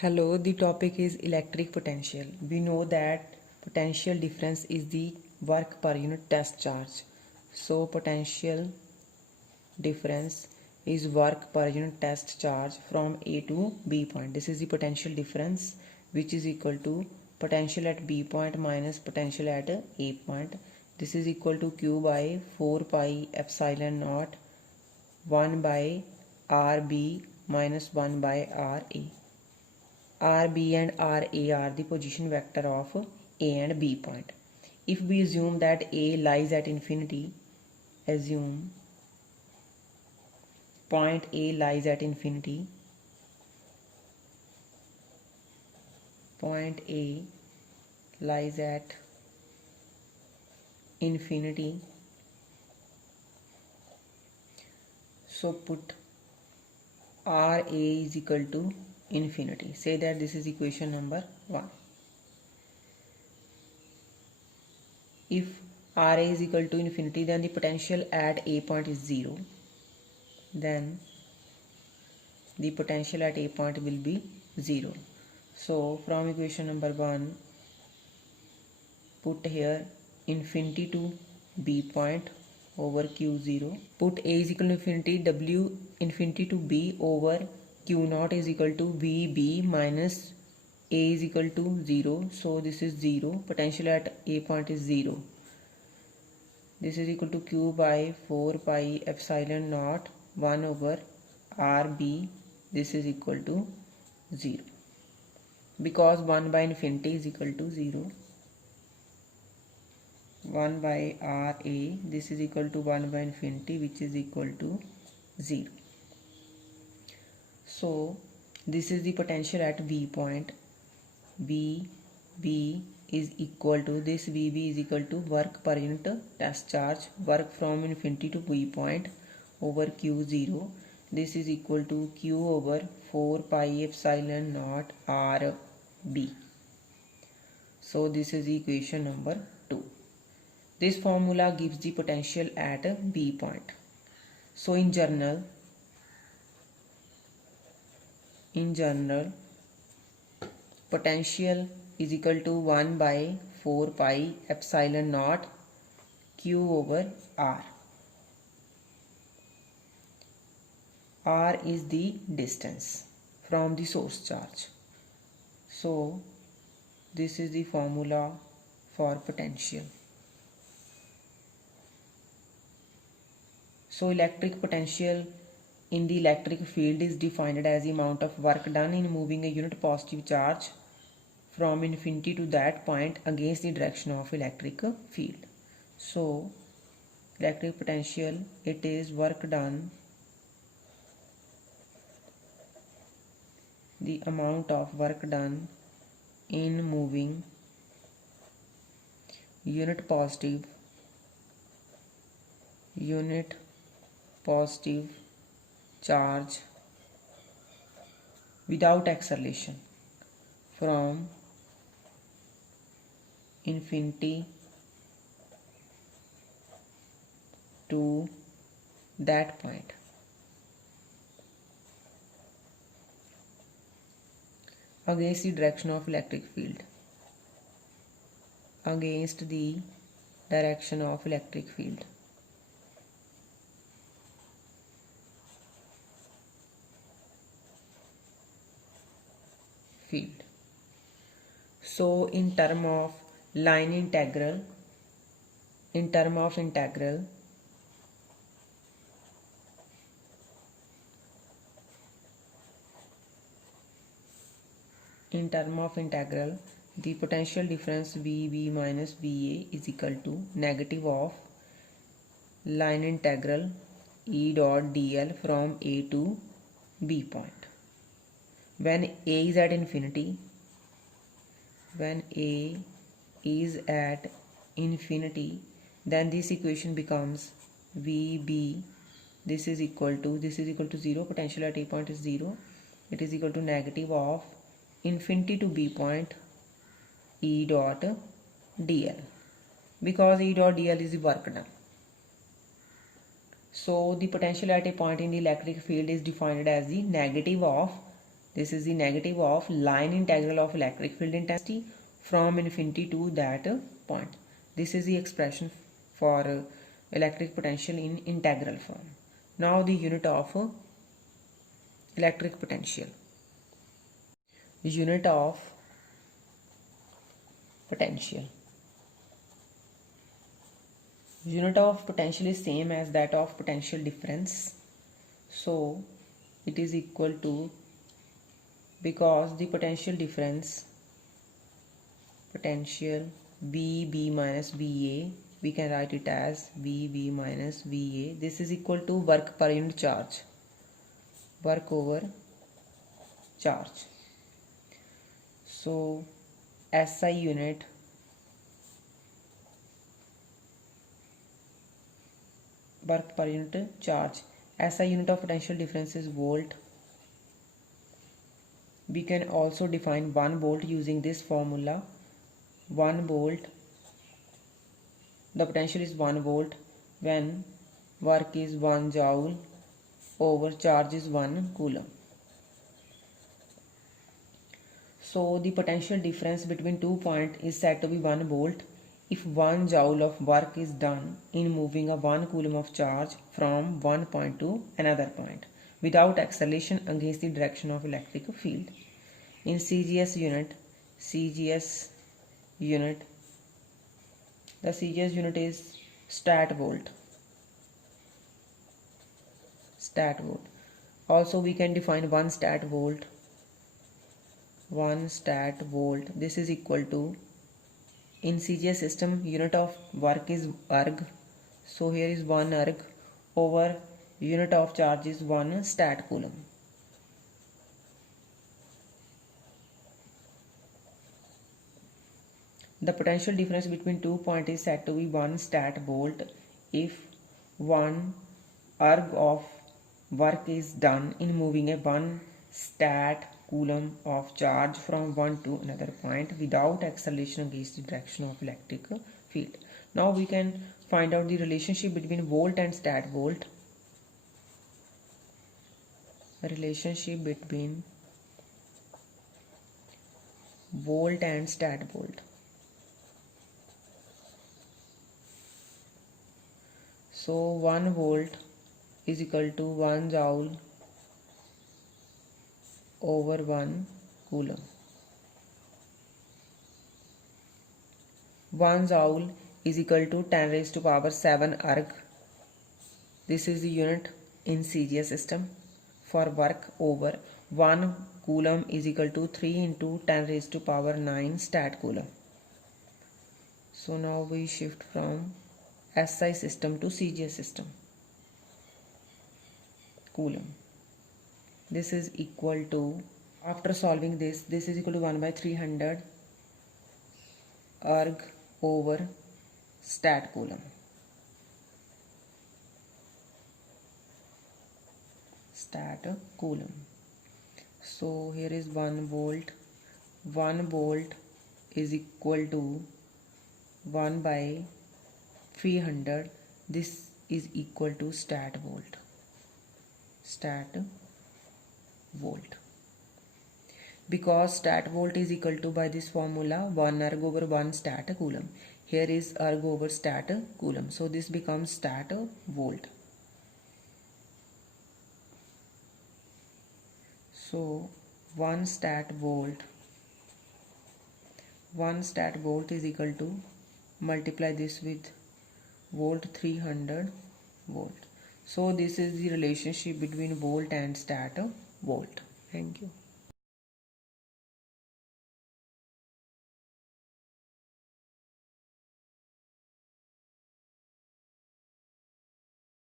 Hello, the topic is electric potential. We know that potential difference is the work per unit test charge. So potential difference is work per unit test charge from A to B point. This is the potential difference, which is equal to potential at B point minus potential at A point. This is equal to Q by 4 pi epsilon naught 1 by RB minus 1 by RA. RB and RA are the position vector of A and B point. If we assume that A lies at infinity, assume point A lies at infinity, point A lies at infinity, so put RA is equal to infinity. Say that this is equation number 1. If RA is equal to infinity, then the potential at A point is 0. Then the potential at A point will be 0. So from equation number 1, put here infinity to B point over Q0. Put A is equal to infinity, W infinity to B over Q0 is equal to VB minus A is equal to 0. So this is 0. Potential at A point is 0. This is equal to Q by 4 pi epsilon naught 1 over RB. This is equal to 0. Because 1 by infinity is equal to 0. 1 by RA, this is equal to 1 by infinity, which is equal to 0. So this is the potential at V point. VB is equal to, this VB is equal to work per unit test charge, work from infinity to V point over Q0. This is equal to Q over 4 pi epsilon naught RB. So this is equation number 2. This formula gives the potential at B point. So in general, potential is equal to 1 by 4 pi epsilon naught Q over R. R is the distance from the source charge. So this is the formula for potential. So electric potential in the electric field is defined as the amount of work done in moving a unit positive charge from infinity to that point against the direction of electric field. So electric potential, it is work done, the amount of work done in moving unit positive charge without acceleration from infinity to that point. Against the direction of electric field. Against the direction of electric field. So in term of line integral, the potential difference VB minus VA is equal to negative of line integral E dot dl from A to B point. When A is at infinity, then this equation becomes VB, this is equal to 0, potential at A point is 0, it is equal to negative of infinity to B point E dot dl, because E dot dl is the work done. So the potential at a point in the electric field is defined as the negative of This is the negative of line integral of electric field intensity from infinity to that point. This is the expression for electric potential in integral form. Now the unit of electric potential. Unit of potential. Unit of potential is same as that of potential difference. So it is equal to, because the potential difference, potential VB minus VA, we can write it as VB minus VA. This is equal to work per unit charge, work over charge. So SI unit work per unit charge. SI unit of potential difference is volt. We can also define 1 volt using this formula. 1 volt, the potential is 1 volt when work is 1 joule over charge is 1 coulomb. So the potential difference between 2 points is said to be 1 volt if 1 joule of work is done in moving a 1 coulomb of charge from one point to another point without acceleration against the direction of electric field. In CGS unit, the CGS unit is stat volt. Also we can define 1 stat volt. This is equal to, in CGS system, unit of work is erg. So here is 1 erg over unit of charge is 1 stat coulomb. The potential difference between 2 points is said to be 1 stat volt if 1 erg of work is done in moving a 1 stat coulomb of charge from one to another point without acceleration against the direction of electric field. Now we can find out the relationship between volt and stat volt. Relationship between volt and stat volt. So 1 volt is equal to 1 joule over 1 coulomb. 1 joule is equal to 10 raised to power 7 erg. This is the unit in CGS system for work over 1 coulomb is equal to 3 into 10 raised to power 9 stat coulomb. So now we shift from SI system to CGS system. Coulomb. This is equal to, after solving this is equal to 1 by 300 erg over stat coulomb. So here is 1 volt. 1 volt is equal to 1 by 300. This is equal to stat volt. Because stat volt is equal to, by this formula, 1 erg over 1 stat coulomb. Here is erg over stat coulomb. So this becomes stat volt. So 1 stat volt is equal to, multiply this with volt, 300 volt. So this is the relationship between volt and stat volt. Thank you.